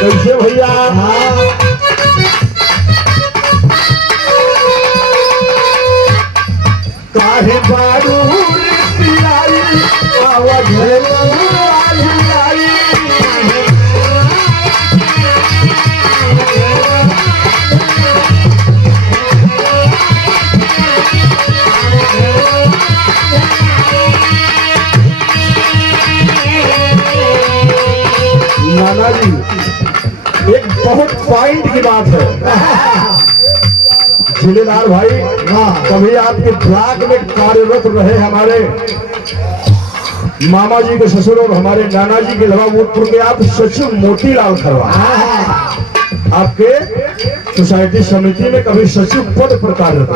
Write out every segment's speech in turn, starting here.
कैसे भैया? काहे बारू रिसियाई आवाज आई। नाना जी एक बहुत पॉइंट की बात है। झूलेलाल भाई कभी आपके ब्लॉक में कार्यरत रहे हमारे मामा जी के ससुर और हमारे नाना जी के लवापुर के आप सचिव मोतीलाल खरवा आपके सोसाइटी समिति में कभी सचिव पद पर कार्यरत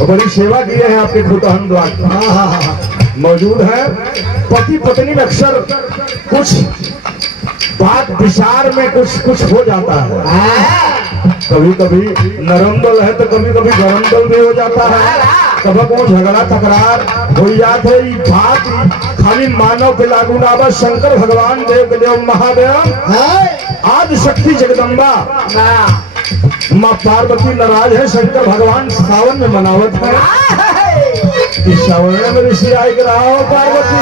और बड़ी सेवा किए हैं आपके खुटहन ब्लॉक मौजूद है। पति पत्नी में अक्सर कुछ बात विचार में कुछ हो जाता है। कभी कभी नरम दल है तो कभी कभी गरम दल भी हो जाता है। कभी को झगड़ा तकरार हो जाते है। ये बात खाली मानव पे लागू ना बस शंकर भगवान देव के देव महादेव आदि शक्ति जगदम्बा माँ पार्वती नाराज है। शंकर भगवान सावन में मनावत है। इस सावन में ऋषि आई रहा हो पार्वती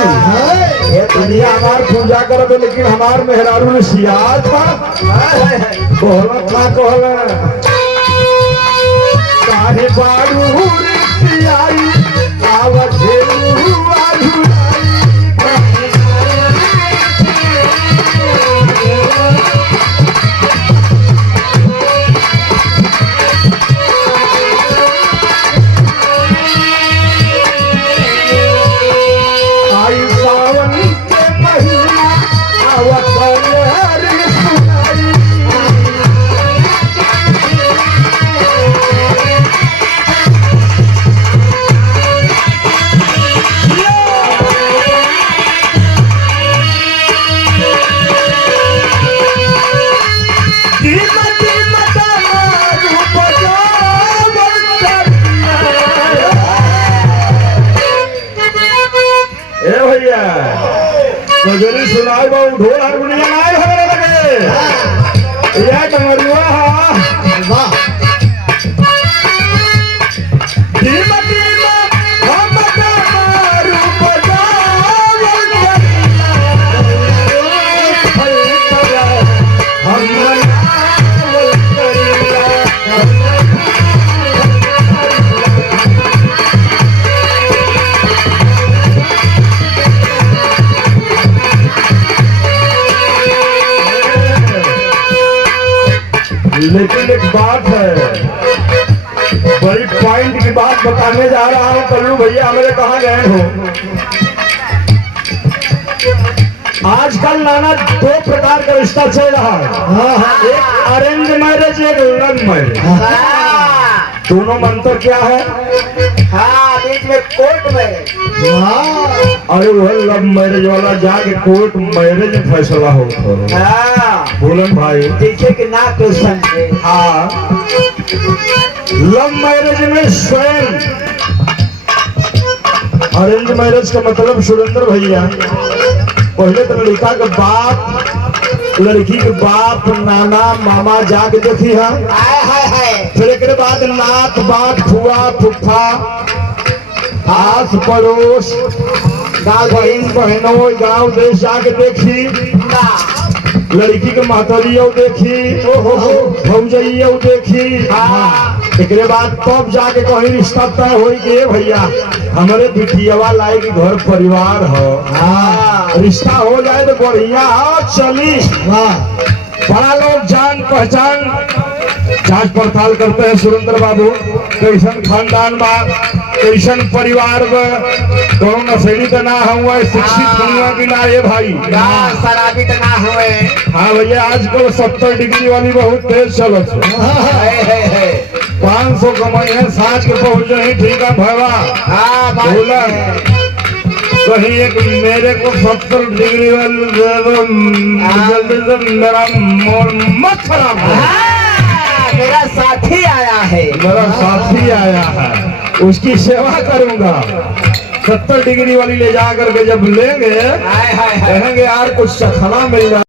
दुनिया हमार पूजा कर दो लेकिन हमार मेहरारू ऋषि था कोहला काहे बारू ऋषि आई आवत गजरी सुनाई बाबू ढोल हारमोनियम आए भगने लगे यह डमरुआ वाह धीमा धीमा हम मारू लेकिन एक बात है बड़ी पॉइंट की बात बताने जा रहा हूँ। कल्लू भैया मेरे कहाँ गए हो? आजकल नाना दो प्रकार का रिश्ता चल रहा है। एक अरेंज मैरिज एक लव मैरिज। दोनों में अंतर क्या है? बीच में कोर्ट मैरिज। अरे वह लव मैरिज वाला जाके कोर्ट मैरिज में फैसला हो बोलन भाई जैसे कि ना क्वेश्चन लव मैरिज में स्वयं अरेंज मैरिज का मतलब सुरेंद्र भैया पहले तो लड़का के बाप लड़की के बाप नाना मामा जाके देखी है। फिर एक बाद नात बात फुआ फुफा आस पड़ोस गाँव बहन बहनों गाँव देश जाके देखी। लड़की के महतरियों देखी भौजइयों देखी। एक बाद तब जाके कहीं रिश्ता तय हो गए भैया हमारे बिटियावा लाई के घर परिवार हो रिश्ता हो जाए तो बढ़िया हो चली। बड़ा लोग जान पहचान जांच पड़ताल करते हैं। सुरेंद्र बाबू कैसन खानदान बा कैसन परिवार दोनों नशेड़ी तो ना हुआ शिक्षित हुआ कि ना ये भाई शराबी तो ना हुए। हाँ भैया आजकल 70 डिग्री वाली बहुत तेज चलत है। 500 कमाई है साँझ के पहुंच जाए ठीक है भैया बोला कहीं एक मेरे को 70 डिग्री वाली मेरा मत खराब है। मेरा साथी आया है। मेरा साथी आया है उसकी सेवा करूंगा। 70 डिग्री वाली ले जा करके जब लेंगे कहेंगे यार कुछ चखना मिल जाए।